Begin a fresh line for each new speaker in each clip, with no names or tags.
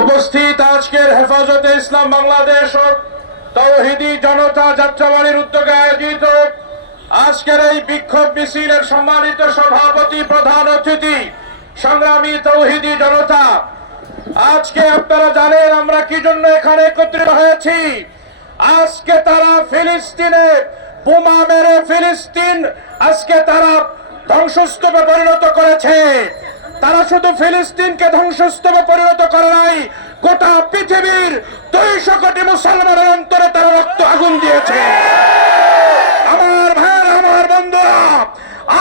উপস্থিত আজকের হেফাজতে ইসলাম বাংলাদেশ ও তৌহিদি জনতা যাত্রাবাড়ির উদ্যোগে আয়োজিত আজকের এই বিক্ষোভ মিছিলের সম্মানিত সভাপতি প্রধান অতিথি, সংগ্রামী তৌহিদি জনতা। আজকে আপনারা জানেন আমরা কি জন্য এখানে একত্রিত হয়েছি? আজকে তারা ফিলিস্তিনে বোমা মেরে ফিলিস্তিন, আজকে তারা ধ্বংসস্তূপে পরিণত করেছে। তারা শুধু ফিলিস্তিনকে ধ্বংসস্তূপে পরিণত করে নাই, গোটা পৃথিবীর দুইশো কোটি মুসলমানের অন্তরে তারা রক্ত আগুন দিয়েছে। আমার ভাইয়ের, আমার বন্ধুরা,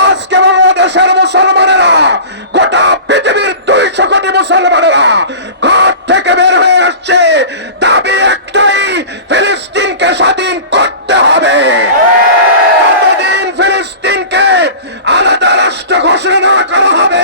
আজকে বাংলাদেশের মুসলমানেরা, গোটা পৃথিবীর দুইশো কোটি মুসলমানেরা ঘর থেকে বের হয়ে আসছে। দাবি একটাই, ফিলিস্তিনকে স্বাধীন করতে হবে যতদিন ফিলিস্তিনকে আলাদা রাষ্ট্র ঘোষণা না করা হবে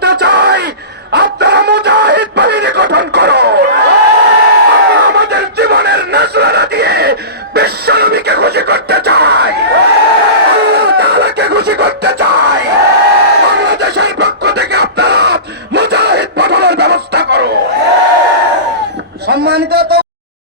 বিশ্বনবীকে খুশি করতে চাই আল্লাহ খুশি করতে চাই বাংলাদেশের পক্ষ থেকে আপনারা মুজাহিদ পাঠানোর ব্যবস্থা করো সম্মানিত